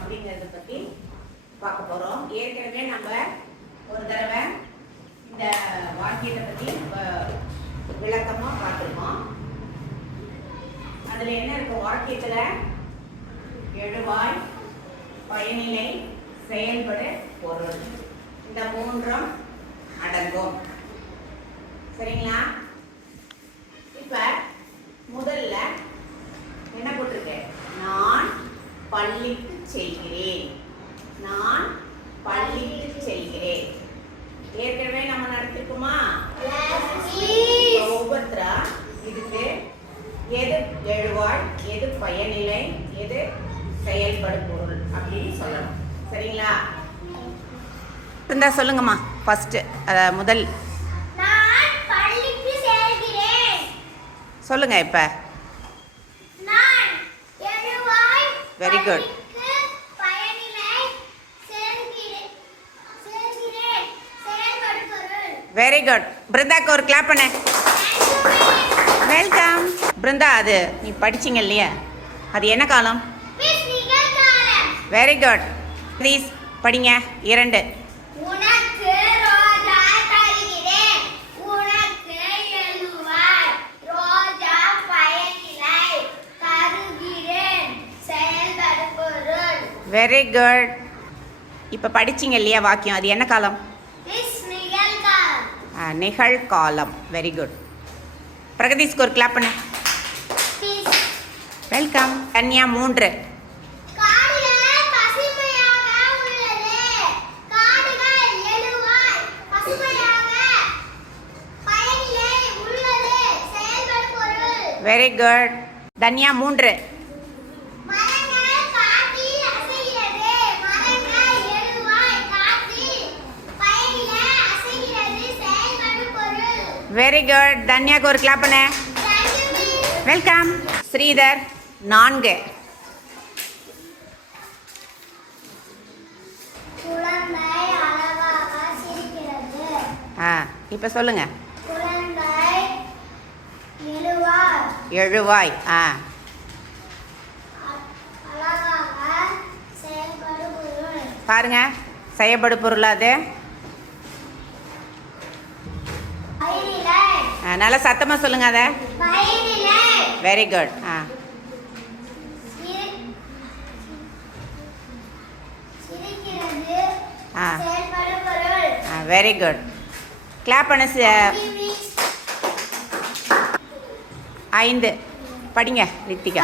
அப்படிங்கிறத பற்றி பார்க்க போகிறோம் ஏற்கனவே நம்ம ஒரு தடவை இந்த வாக்கியத்தை பற்றி விளக்கமாக பார்த்துருக்கோம். அதில் என்ன இருக்கும் வாக்கியத்தில் எழுவாய் பயனிலை செயல்படு பொருள். இந்த மூன்றும் அடங்கும். சரிங்களா? ஏற்கனவே நம்ம நடத்திருக்குமா? ஒவ்வொருத்தரா இதுக்கு எது எழுவாய் எது பயனிலை எது செயல்படு பொருள் அப்படின்னு சொல்லணும். சரிங்களா? இருந்தா சொல்லுங்கம்மா ஃபர்ஸ்ட் முதல். நான் பள்ளிக்கு செல்கிறேன் சொல்லுங்க இப்ப. நான் எழுவாய் வெரி குட் பிருந்தாக்கு ஒரு கிளாப் பண்ண. வெல்கம் பிருந்தா அது நீ படிச்சீங்க இல்லையா? அது என்ன காலம்? வெரி குட் ப்ளீஸ் படிங்க. இரண்டு. வெரி குட் இப்போ படிச்சீங்க இல்லையா வாக்கியம்? அது என்ன காலம்? நிகழ்காலம். வெரி குட் பிரகதீஷ்க்கு ஒரு கிளாப் பண்ணு. வெல்கம் கன்யா மூன்று. வெரி குட் தன்யா மூன்று மரங்கள் காற்றில் அசைகிறது மரங்கள் எழுவாய் காற்றில் பயனிலை அசைகிறது செயல்படு பொருள் வெரி குட் தன்யாக்கு ஒரு கிளாப் பண்ணு. வெல்கம் ஸ்ரீதர் நான்கு. ஆ இப்போ சொல்லுங்க. எழுவாய். ஆ. பாருங்க செயல்படு பொருள் அது பயனிலை ஆ, நல்லா சத்தமாக சொல்லுங்க அதை. வெரி குட் ஆ. ஆ. வெரி குட் கிளாப் பண்ணு ஐந்து. படிங்க ரித்திகா.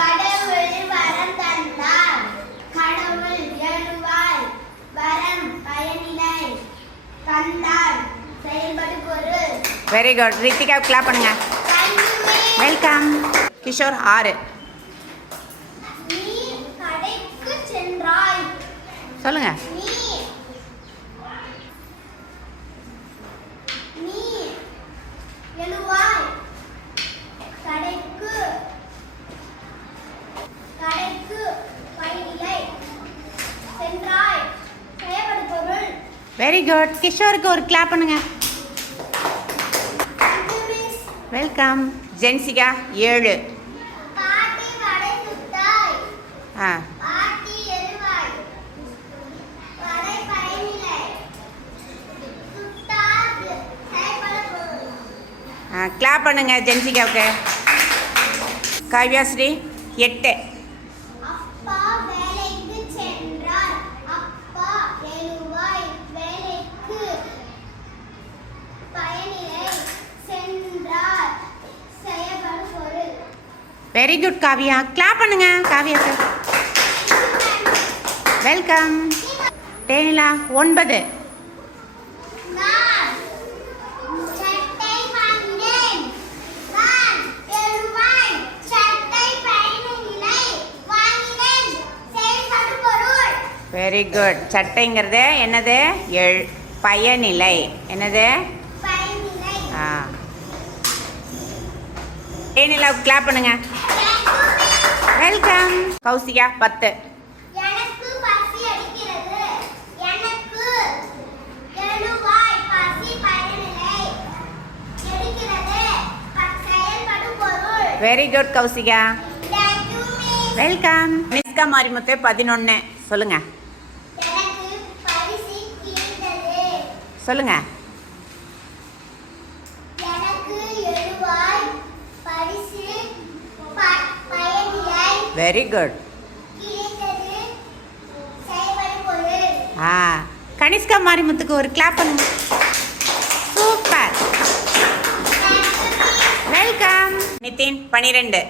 தந்தார். செயல்படு பொருள். வெரி குட் ரித்திகா கிளாப் பண்ணுங்க. வெல்கம் கிஷோர் ஆறு. நீ கடைக்கு சென்றாய். சொல்லுங்க. நீ. நீ எழுவாய். கடைக்கு. கடைக்கு பயனிலை சென்றாய். செயல்படு பொருள் வெரி குட் கிஷோருக்கு ஒரு கிளாப் பண்ணுங்க. வெல்கம் ஜென்சிகா ஏழு. ஆ. கிளாப் பண்ணுங்க ஜென்சிகாவுக்கு காவ்யாஸ்ரீ எட்டு. வெரி குட் காவியா கிளாப் பண்ணுங்க காவியாக்கு வெல்கம் டேனிலா ஒன்பது. வெரி குட் சட்டைங்கிறது என்னது? எழு பயனிலை. என்னது பயனிலை ஆ டேனிலாவுக்கு கிளாப் பண்ணுங்க. வெல்கம் கௌசிகா பத்து. Very good Kausika. Welcome Niska Marimuthu பதினொன்று சொல்லுங்க. எனக்கு சொல்லுங்க எனக்கு எழுவாய் பரிசு ப- பயனிலை வெரி குட் ஆ. கனிஷ்கா மாரிமுத்துக்கு ஒரு கிளாப் பண்ணுங்க. சூப்பர் வெல்கம் நிதின் பனிரெண்டு.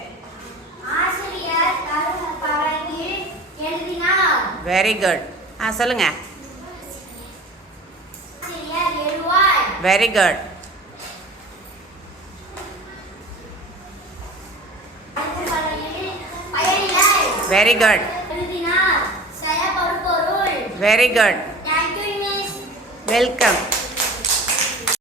வெரி குட் ஆ சொல்லுங்க. வெரி குட் பயனிலை வெரி குட் எழுதினார் செயல்படும்